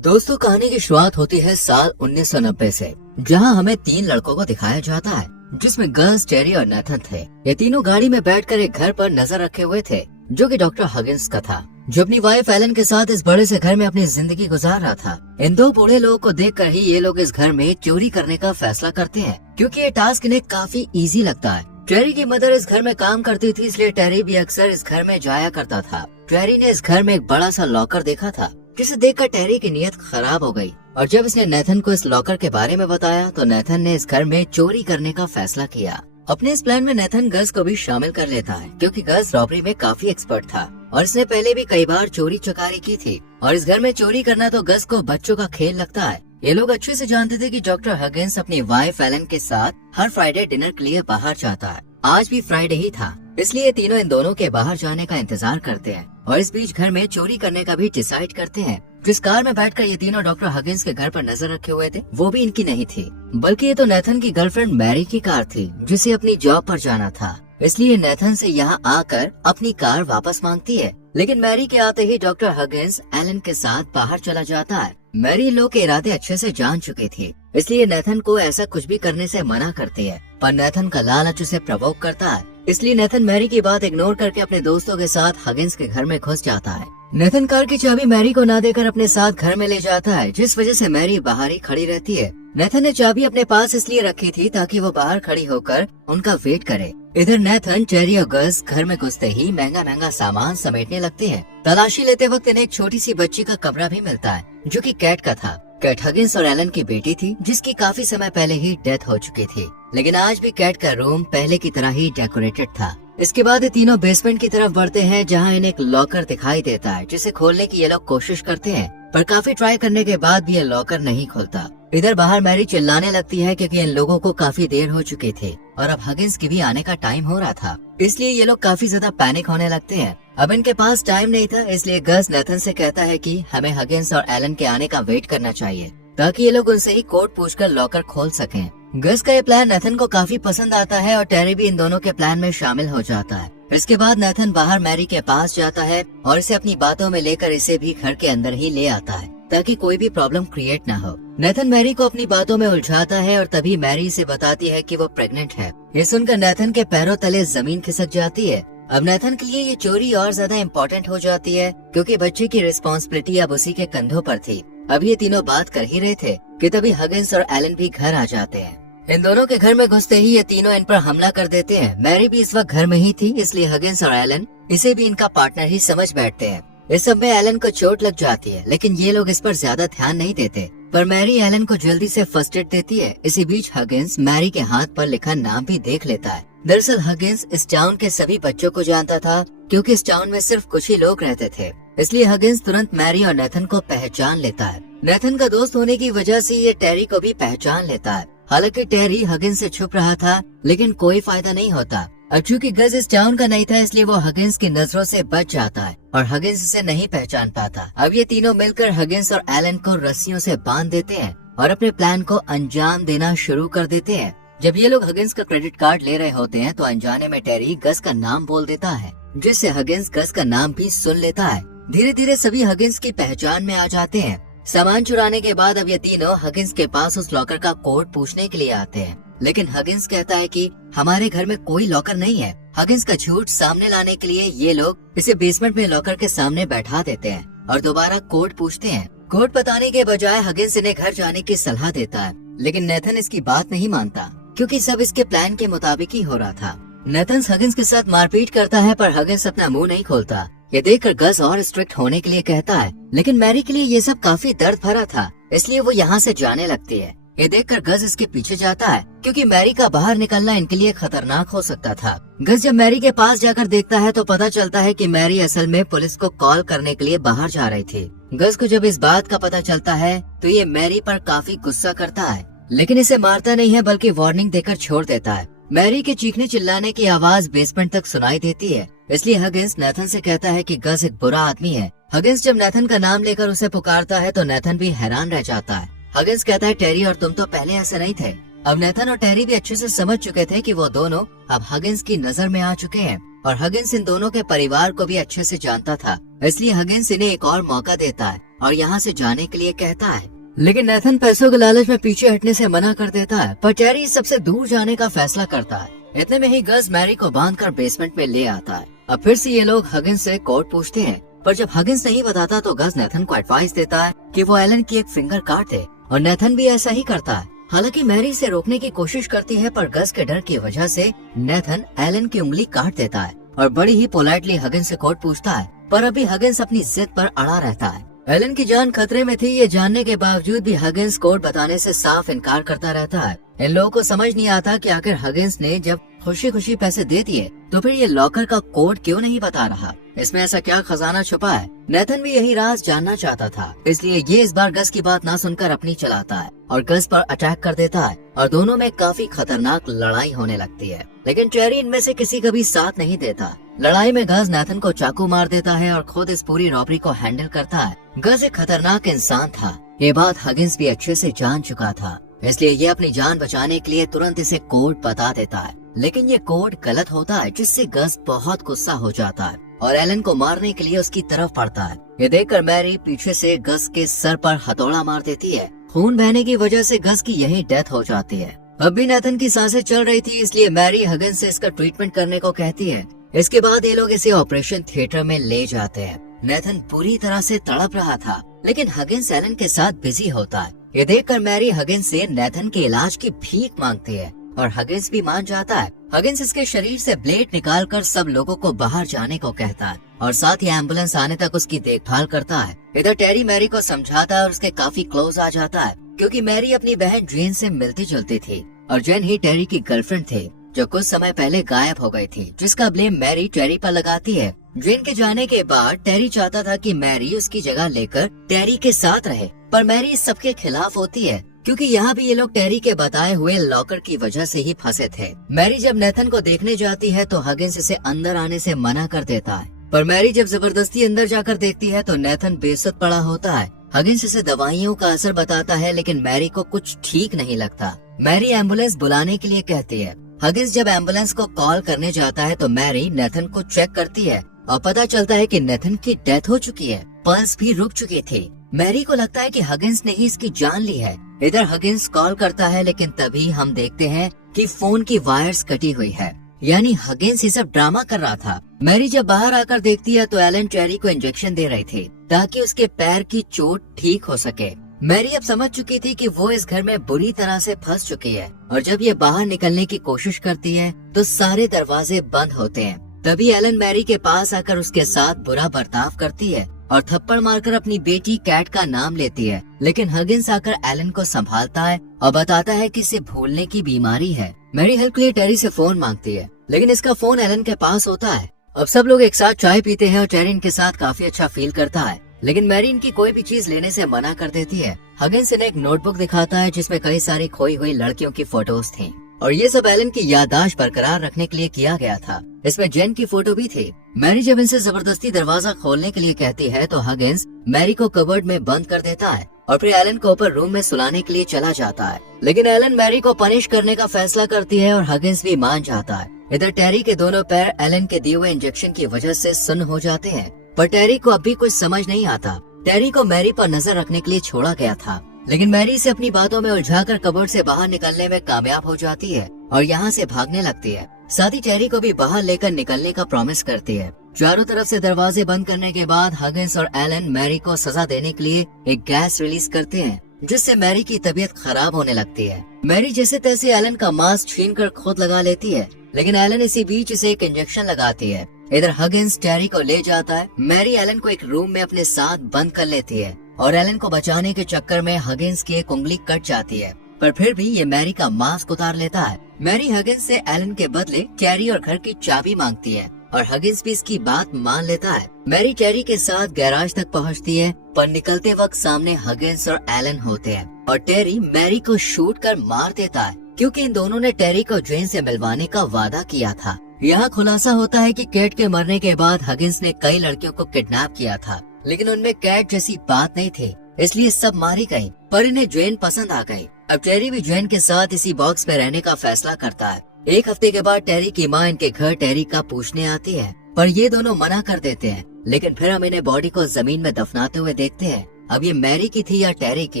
दोस्तों, कहानी की शुरुआत होती है साल 1990 से, जहां हमें 3 लड़कों को दिखाया जाता है, जिसमें गर्ल्स, टेरी और नेथन थे। ये तीनों गाड़ी में बैठकर एक घर पर नजर रखे हुए थे, जो कि डॉक्टर हगिंस का था, जो अपनी वाइफ एलन के साथ इस बड़े से घर में अपनी जिंदगी गुजार रहा था। इन 2 बूढ़े लोगों को देखकर ही ये लोग इस घर में चोरी करने का फैसला करते हैं, क्योंकि ये टास्क इन्हें काफी इजी लगता है। टेरी की मदर इस घर में काम करती थी, इसलिए टेरी भी अक्सर इस घर में जाया करता था। टेरी ने इस घर में एक बड़ा सा लॉकर देखा था, जिसे देखकर टेरी की नीयत खराब हो गई, और जब इसने नेथन को इस लॉकर के बारे में बताया तो नेथन ने इस घर में चोरी करने का फैसला किया। अपने इस प्लान में नेथन गज को भी शामिल कर लेता है, क्योंकि गज रॉबरी में काफी एक्सपर्ट था और इसने पहले भी कई बार चोरी चकारी की थी। और इस घर में चोरी करना तो गज को बच्चों का खेल लगता है। ये लोग अच्छे से जानते थे कि डॉक्टर हगिंस अपनी वाइफ एलन के साथ हर फ्राइडे डिनर के लिए बाहर जाता है। आज भी फ्राइडे ही था, इसलिए तीनों इन दोनों के बाहर जाने का इंतजार करते हैं और इस बीच घर में चोरी करने का भी डिसाइड करते हैं। जिस कार में बैठकर ये तीनों डॉक्टर हगिंस के घर पर नजर रखे हुए थे, वो भी इनकी नहीं थी, बल्कि ये तो नेथन की गर्लफ्रेंड मैरी की कार थी, जिसे अपनी जॉब पर जाना था। इसलिए नेथन से यहाँ आकर अपनी कार वापस मांगती है, लेकिन मैरी के आते ही डॉक्टर हगिंस एलन के साथ बाहर चला जाता है। मैरी लोग के इरादे अच्छे से जान चुकी थी, इसलिए नेथन को ऐसा कुछ भी करने से मना करती है, पर नेथन का लालच उसे प्रवोक करता है। इसलिए नेथन मैरी की बात इग्नोर करके अपने दोस्तों के साथ हगिंस के घर में घुस जाता है। नेथन कार की चाबी मैरी को ना देकर अपने साथ घर में ले जाता है, जिस वजह से मैरी बाहर ही खड़ी रहती है। नेथन ने चाबी अपने पास इसलिए रखी थी ताकि वो बाहर खड़ी होकर उनका वेट करे। इधर नेथन, टेरी और गज घर में घुसते ही महंगा महंगा सामान समेटने लगते हैं। तलाशी लेते वक्त इन्हें एक छोटी सी बच्ची का कमरा भी मिलता है, जो कि कैट का था। कैट हगिंस और एलन की बेटी थी, जिसकी काफी समय पहले ही डेथ हो चुकी थी, लेकिन आज भी कैट का रूम पहले की तरह ही डेकोरेटेड था। इसके बाद ये तीनों बेसमेंट की तरफ बढ़ते हैं, जहां इन्हें एक लॉकर दिखाई देता है, जिसे खोलने की ये लोग कोशिश करते हैं, पर काफी ट्राई करने के बाद भी ये लॉकर नहीं खुलता। इधर बाहर मैरी चिल्लाने लगती है, क्योंकि इन लोगों को काफी देर हो चुकी थी और अब हगिंस की भी आने का टाइम हो रहा था, इसलिए ये लोग काफी ज्यादा पैनिक होने लगते हैं। अब इनके पास टाइम नहीं था, इसलिए गज नेथन से कहता है कि हमें हगिंस और एलन के आने का वेट करना चाहिए, ताकि ये लोग उनसे ही कोड पूछकर लॉकर खोल सकें। गज का ये प्लान नेथन को काफी पसंद आता है और टेरी भी इन दोनों के प्लान में शामिल हो जाता है। इसके बाद नेथन बाहर मैरी के पास जाता है और इसे अपनी बातों में लेकर इसे भी घर के अंदर ही ले आता है, ताकि कोई भी प्रॉब्लम क्रिएट ना हो। नेथन मैरी को अपनी बातों में उलझाता है और तभी मैरी इसे बताती है कि वो प्रेग्नेंट है। ये सुनकर नेथन के पैरों तले जमीन खिसक जाती है। अब नेथन के लिए ये चोरी और ज्यादा इम्पोर्टेंट हो जाती है, क्योंकि बच्चे की रिस्पॉन्सिबिलिटी अब उसी के कंधों पर थी। अब ये तीनों बात कर ही रहे थे कि तभी हगिंस और एलन भी घर आ जाते हैं। इन दोनों के घर में घुसते ही ये तीनों इन पर हमला कर देते हैं। मैरी भी इस वक्त घर में ही थी, इसलिए हगिंस और एलन इसे भी इनका पार्टनर ही समझ बैठते हैं। इस सब में एलन को चोट लग जाती है, लेकिन ये लोग इस पर ज्यादा ध्यान नहीं देते, पर मैरी एलन को जल्दी से फर्स्ट एड देती है। इसी बीच हगिंस मैरी के हाथ पर लिखा नाम भी देख लेता है। दरअसल हगिंस इस टाउन के सभी बच्चों को जानता था, क्योंकि इस टाउन में सिर्फ कुछ ही लोग रहते थे, इसलिए हगिंस तुरंत मैरी और नेथन को पहचान लेता है। नेथन का दोस्त होने की वजह से ये टेरी को भी पहचान लेता है। हालांकि टेरी हगिंस से छुप रहा था, लेकिन कोई फायदा नहीं होता। अब चूंकि गज इस टाउन का नहीं था, इसलिए वो हगिंस की नजरों से बच जाता है और हगिंस इसे नहीं पहचान पाता। अब ये तीनों मिलकर हगिंस और एलन को रस्सियों से बांध देते हैं और अपने प्लान को अंजाम देना शुरू कर देते हैं। जब ये लोग हगिंस का क्रेडिट कार्ड ले रहे होते हैं, तो अनजाने में टेरी गज का नाम बोल देता है, जिससे हगिंस गज का नाम भी सुन लेता है। धीरे धीरे सभी हगिंस की पहचान में आ जाते हैं। सामान चुराने के बाद अब ये तीनों हगिंस के पास उस लॉकर का कोड पूछने के लिए आते हैं, लेकिन हगिंस कहता है कि हमारे घर में कोई लॉकर नहीं है। हगिंस का झूठ सामने लाने के लिए ये लोग इसे बेसमेंट में लॉकर के सामने बैठा देते हैं और दोबारा कोड पूछते हैं। कोड बताने के बजाय हगिंस इन्हें घर जाने की सलाह देता है, लेकिन नेथन इसकी बात नहीं मानता, क्योंकि सब इसके प्लान के मुताबिक ही हो रहा था। नेथन हगिंस के साथ मारपीट करता है, पर हगिंस अपना मुंह नहीं खोलता। ये देखकर गज और स्ट्रिक्ट होने के लिए कहता है, लेकिन मैरी के लिए ये सब काफी दर्द भरा था, इसलिए वो यहाँ से जाने लगती है। ये देखकर गज इसके पीछे जाता है, क्योंकि मैरी का बाहर निकलना इनके लिए खतरनाक हो सकता था। गज जब मैरी के पास जाकर देखता है, तो पता चलता है कि मैरी असल में पुलिस को कॉल करने के लिए बाहर जा रही थी। गज को जब इस बात का पता चलता है, तो ये मैरी पर काफी गुस्सा करता है, लेकिन इसे मारता नहीं है, बल्कि वार्निंग देकर छोड़ देता है। मैरी के चीखने चिल्लाने की आवाज बेसमेंट तक सुनाई देती है, इसलिए हगिंस नेथन से कहता है कि गज एक बुरा आदमी है। हगिंस जब नेथन का नाम लेकर उसे पुकारता है, तो नेथन भी हैरान रह जाता है। हगिंस कहता है, टेरी और तुम तो पहले ऐसे नहीं थे। अब नेथन और टेरी भी अच्छे से समझ चुके थे कि वो दोनों अब हगिंस की नजर में आ चुके हैं और हगिंस इन दोनों के परिवार को भी अच्छे से जानता था। इसलिए हगिंस इन्हें एक और मौका देता है और यहाँ से जाने के लिए कहता है। लेकिन नेथन पैसों के लालच में पीछे हटने से मना कर देता है, पर टेरी सबसे दूर जाने का फैसला करता है। इतने में ही गज मैरी को बांधकर बेसमेंट में ले आता है। अब फिर से ये लोग हगिंस से कोड पूछते हैं, पर जब हगिंस नहीं बताता तो गज नेथन को एडवाइस देता है कि वो एलन की एक फिंगर काट दे, और नेथन भी ऐसा ही करता है। हालांकि मैरी से रोकने की कोशिश करती है, पर गज के डर की वजह से नेथन एलन की उंगली काट देता है और बड़ी ही पोलाइटली हगिंस से कोड पूछता है, पर अभी हगिंस अपनी जिद पर अड़ा रहता है। एलन की जान खतरे में थी, ये जानने के बावजूद भी हगिंस कोड बताने से साफ इनकार करता रहता है। इन लोगों को समझ नहीं आता कि आखिर हगिंस ने जब खुशी खुशी पैसे दे दिए तो फिर ये लॉकर का कोड क्यों नहीं बता रहा, इसमें ऐसा क्या खजाना छुपा है। नेथन भी यही राज जानना चाहता था, इसलिए ये इस बार गज की बात ना सुनकर अपनी चलाता है और गज पर अटैक कर देता है और दोनों में काफी खतरनाक लड़ाई होने लगती है। लेकिन टेरी इनमें से किसी का भी साथ नहीं देता। लड़ाई में गज नेथन को चाकू मार देता है और खुद इस पूरी रॉबरी को हैंडल करता है। गज एक खतरनाक इंसान था, ये बात हगिंस भी अच्छे से जान चुका था, इसलिए ये अपनी जान बचाने के लिए तुरंत इसे कोड बता देता है। लेकिन ये कोड गलत होता है, जिससे गज बहुत गुस्सा हो जाता है और एलन को मारने के लिए उसकी तरफ बढ़ता है। ये देखकर मैरी पीछे से गज के सर पर हथौड़ा मार देती है। खून बहने की वजह से गज की यही डेथ हो जाती है। अब भी नेथन की सांसें चल रही थी, इसलिए मैरी हगिंस से इसका ट्रीटमेंट करने को कहती है। इसके बाद ये लोग इसे ऑपरेशन थिएटर में ले जाते हैं। नेथन पूरी तरह से तड़प रहा था, लेकिन हगिंस एलन के साथ बिजी होता है। ये देखकर मैरी हगिंस से नेथन के इलाज की भीख मांगती है और हगिंस भी मान जाता है। हगिंस इसके शरीर से ब्लेड निकालकर सब लोगों को बाहर जाने को कहता है और साथ ही एम्बुलेंस आने तक उसकी देखभाल करता है। इधर टेरी मैरी को समझाता है और उसके काफी क्लोज आ जाता है, क्योंकि मैरी अपनी बहन जेन से मिलती जुलती थी और जेन ही टेरी की गर्लफ्रेंड थी, जो कुछ समय पहले गायब हो गई थी, जिसका ब्लेम मैरी टेरी पर लगाती है। जेन के जाने के बाद टेरी चाहता था कि मैरी उसकी जगह लेकर टेरी के साथ रहे, पर मैरी इस सबके खिलाफ होती है, क्योंकि यहाँ भी ये लोग टेरी के बताए हुए लॉकर की वजह से ही फंसे थे। मैरी जब नेथन को देखने जाती है तो हगिंस इसे अंदर आने से मना कर देता है, पर मैरी जब जबरदस्ती अंदर जाकर देखती है तो नेथन बेसुध पड़ा होता है। हगिंस इसे दवाइयों का असर बताता है, लेकिन मैरी को कुछ ठीक नहीं लगता। मैरी एम्बुलेंस बुलाने के लिए कहती है। हगिंस जब एम्बुलेंस को कॉल करने जाता है तो मैरी नेथन को चेक करती है और पता चलता है कि नेथन की डेथ हो चुकी है, पल्स भी रुक चुकी थी। मैरी को लगता है कि हगिंस ने ही इसकी जान ली है। इधर हगिंस कॉल करता है, लेकिन तभी हम देखते हैं कि फोन की वायर्स कटी हुई है, यानी हगिंस ये सब ड्रामा कर रहा था। मैरी जब बाहर आकर देखती है तो एलन टेरी को इंजेक्शन दे रही थी ताकि उसके पैर की चोट ठीक हो सके। मैरी अब समझ चुकी थी कि वो इस घर में बुरी तरह से फंस चुकी है और जब ये बाहर निकलने की कोशिश करती है तो सारे दरवाजे बंद होते हैं। तभी एलन मैरी के पास आकर उसके साथ बुरा बर्ताव करती है और थप्पड़ मारकर अपनी बेटी कैट का नाम लेती है, लेकिन हगिंस आकर एलन को संभालता है और बताता है कि इसे भूलने की बीमारी है। मैरी हेल्प के लिए टेरी से फोन मांगती है, लेकिन इसका फोन एलन के पास होता है। अब सब लोग एक साथ चाय पीते हैं और टेरी इनके साथ काफी अच्छा फील करता है, लेकिन मैरी इनकी कोई भी चीज लेने से मना कर देती है। हगिंस इन्हें एक नोटबुक दिखाता है जिसमें कई सारी खोई हुई लड़कियों की फोटोज थी और ये सब एलन की याददाश्त बरकरार रखने के लिए किया गया था। इसमें जेन की फोटो भी थी। मैरी जब इनसे जबरदस्ती दरवाजा खोलने के लिए कहती है तो हगिंस मैरी को कबर्ड में बंद कर देता है और फिर एलन को ऊपर रूम में सुलाने के लिए चला जाता है, लेकिन एलन मैरी को पनिश करने का फैसला करती है और हगिंस भी मान जाता है। इधर टेरी के दोनों पैर एलन के दिए हुए इंजेक्शन की वजह से सुन्न हो जाते हैं, पर टेरी को अभी कुछ समझ नहीं आता। टेरी को मैरी पर नजर रखने के लिए छोड़ा गया था, लेकिन मैरी से अपनी बातों में उलझाकर कबर्ड से बाहर निकलने में कामयाब हो जाती है और यहाँ से भागने लगती है। साथ ही टेरी को भी बाहर लेकर निकलने का प्रॉमिस करती है। चारों तरफ से दरवाजे बंद करने के बाद हगिंस और एलन मैरी को सजा देने के लिए एक गैस रिलीज करते हैं, जिससे मैरी की तबीयत खराब होने लगती है। मैरी जैसे तैसे एलन का मास्क छीनकर खुद लगा लेती है, लेकिन एलन इसी बीच इसे एक इंजेक्शन लगाती है। इधर हगिंस टेरी को ले जाता है। मैरी एलन को एक रूम में अपने साथ बंद कर लेती है और एलन को बचाने के चक्कर में हगिंस की एक उंगली कट जाती है, पर फिर भी ये मैरी का मास्क उतार लेता है। मैरी हगिंस से एलन के बदले टेरी और घर की चाबी मांगती है और हगिंस भी इसकी बात मान लेता है। मैरी टेरी के साथ गैराज तक पहुंचती है, पर निकलते वक्त सामने हगिंस और एलन होते हैं और टेरी मैरी को शूट कर मार देता है, क्योंकि इन दोनों ने टेरी को जेन से मिलवाने का वादा किया था। यहाँ खुलासा होता है कि कैट के मरने के बाद हगिंस ने कई लड़कियों को किडनैप किया था, लेकिन उनमें कैट जैसी बात नहीं थी, इसलिए सब मारी गयी, पर इन्हें जेन पसंद आ गई। अब टेरी भी जेन के साथ इसी बॉक्स में रहने का फैसला करता है। एक हफ्ते के बाद टेरी की माँ इनके घर टेरी का पूछने आती है, पर ये दोनों मना कर देते हैं। लेकिन फिर हम इन्हें बॉडी को जमीन में दफनाते हुए देखते हैं। अब ये मैरी की थी या टेरी की,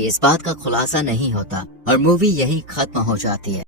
इस बात का खुलासा नहीं होता और मूवी यहीं खत्म हो जाती है।